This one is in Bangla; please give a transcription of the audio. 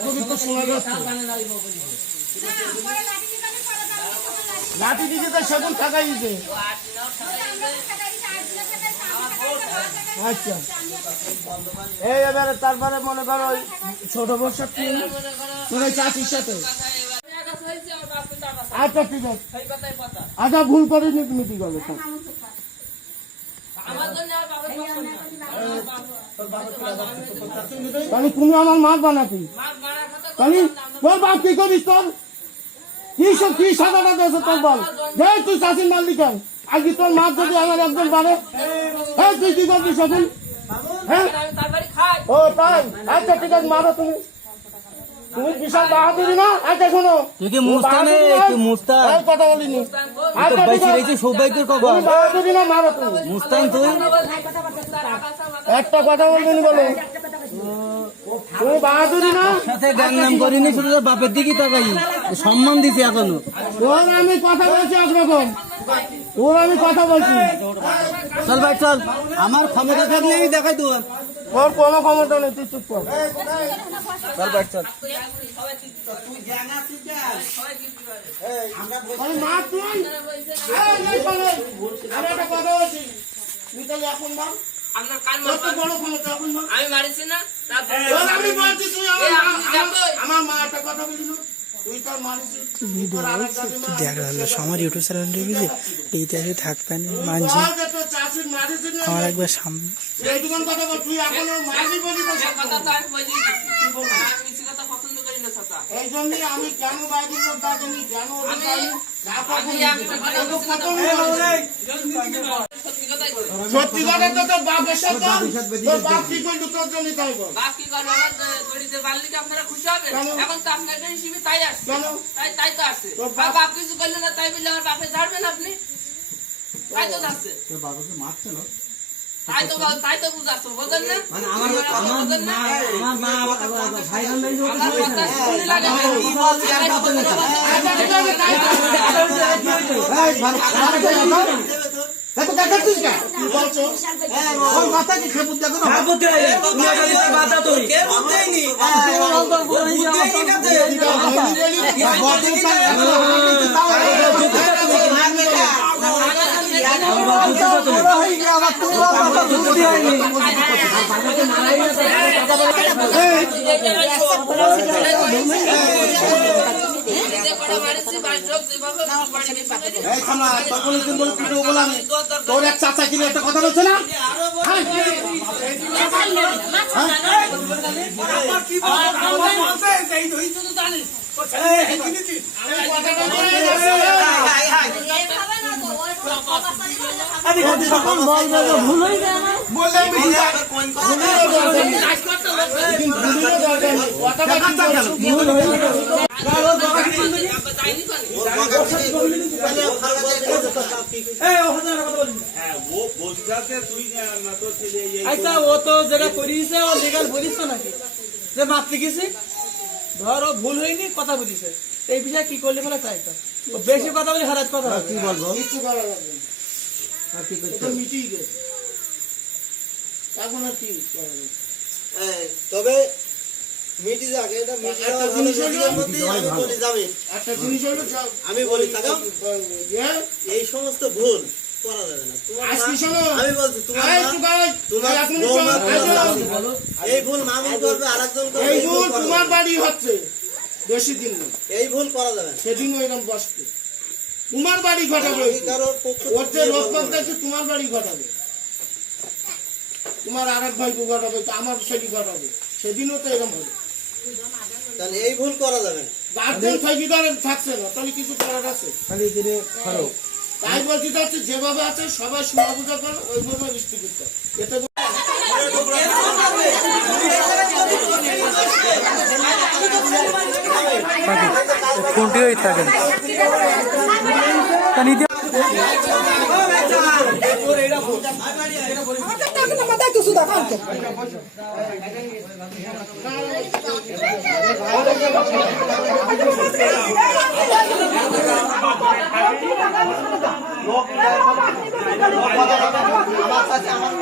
তুমি তো শোনা যাচ্ছে লাঠি দিছে তো সেগুন টাকা দিছে। আচ্ছা এই এবারে তারপরে মনে করো ওই ছোট বর্ষা মানে চাষির সাথে। আচ্ছা ঠিক আছে, আচ্ছা ভুল করিনি তুমি কি করবে তাহলে তুমি আমার মাছ বানাতি তাহলে তোর বাপ কি করিস তোর কি সাদাটা দিয়েছে তোর বল যে তুই চাষির মাল দিতেন আজকে তোর মাছ যদি আমার একজন বাড়ে হ্যাঁ তুই কি করবি সকল হ্যাঁ ও তাই আচ্ছা ঠিক আছে মারো তুমি তুমি বিশাল বাহাদুরি না। আচ্ছা শোনো তুই কি মুস্তানে কি মুস্তান কথা বলিনি তো বাইসি রইছে সৌভাগ্যের খবর বাহাদুরি না মারো তুমি মুস্তান তুই একটা কথা বলবেন বলো তুমি বাহাদুরি না সাথে গান নাম করিনি শুধু তোর বাপের দিকে তাকাই সম্মান দিছি এখনো ওর আমি কথা বলছি একরকম ওর আমি কথা বলছি চল ভাই চল আমার ক্ষমতা থাকলে আমি দেখাই তো ওর কোনো ক্ষমতা নেই তুই চুপ কর চল ভাই চল মা তুই আমি একটা কথা বলছি তুই তাহলে এখন বল আমি মারিছি না আমি বলছি তুই আমার মা একটা কথা বলি না তুই তোর মারিছিস আমার ইউটিউব চ্যানেলটি বুঝে ইতিহাসে থাকবেন মানছি আমার একবার সামনে এইটুকুন কথা বল তুই এখনো মারি বলি কথা তো আমি বলি আমি মিছি কথা পছন্দ করি না চাচা এই জন্যই আমি কেন বাইরে লোক ডাকিনি কেন সত্যি কথা তো তোর বাপের সাথে তোর বাপ কি করলো তোর জন্য তাই বল বাপ কি করবে আমার গরিবের বাল্লিকে আপনারা খুশি হবেন এখন তো আপনাদের হিসেবে তাই আসছে কেন তাই তো আসছে বাপ কিছু করলে না তাই বললে আমার বাপে ছাড়বেন আপনি তাই তো যাচ্ছে তোর বাবাকে মারছে না তাই তো বুঝাচ্ছো বোঝেন না মানে আমার মা ভাই আমার কথা শুনে লাগে না। কি বলছিস আর কথা বলছিস দেখো দেখাচ্ছিস কে কি বলছো ওর কথা কি খেপুত দেখো না খাবতে তুমি আগে দিতে বাধা তোর কে বুঝতেইনি বুঝতেইনি না তে তোর এক চাচা কিনে একটা কথা বলছে না ভুল হয়ে যায় আচ্ছা ও তো যেটা করিয়েছে ও লিগাল বলিস নাকি যে মাপতে গেছি ধর ও ভুল হয়নি কথা বলিছে এই বিষয়ে কি করলে বলে তাই তো বেশি কথা বলে হারাজ কথা কি বলবো কিছু করা যাবে আর কি করতে না মিটিয়ে গেছে এখন আর কি করা যাবে তবে মিটি যাকে এটা মিটি একটা জিনিস হলো আমি বলি যাবে একটা জিনিস হলো আমি বলি তাকে ইয়ে এই সমস্ত ভুল করা যাবে না তোমার আজকে শোনো আমি বলছি তোমার এই তো ভাই তোমার এখন বৌমা বলো এই ভুল মামুন করবে আরেকজন করবে এই ভুল তোমার বাড়ি হচ্ছে বেশি দিন না এই ভুল করা যাবে না সেদিনও এরকম বসতে তোমার বাড়ি ঘটাবে আমি কারোর পক্ষ ওর যে রক্ষক দেখছে তোমার বাড়ি ঘটাবে তোমার আরেক ভাইকে ঘটাবে তো আমার সেটি ঘটাবে সেদিনও তো এরকম হবে তাহলে এই ভুল করা যাবে না গার্জেন সহযোগিতার থাকছে না তাহলে কিছু করার আছে খালি দিনে খারাপ তাই বলছি তো হচ্ছে যেভাবে আছে সবাই শোনা বুঝা করো ওইভাবে বৃষ্টি করতে হবে। এতে কোনটিই থাকেন আমার কাছে আমার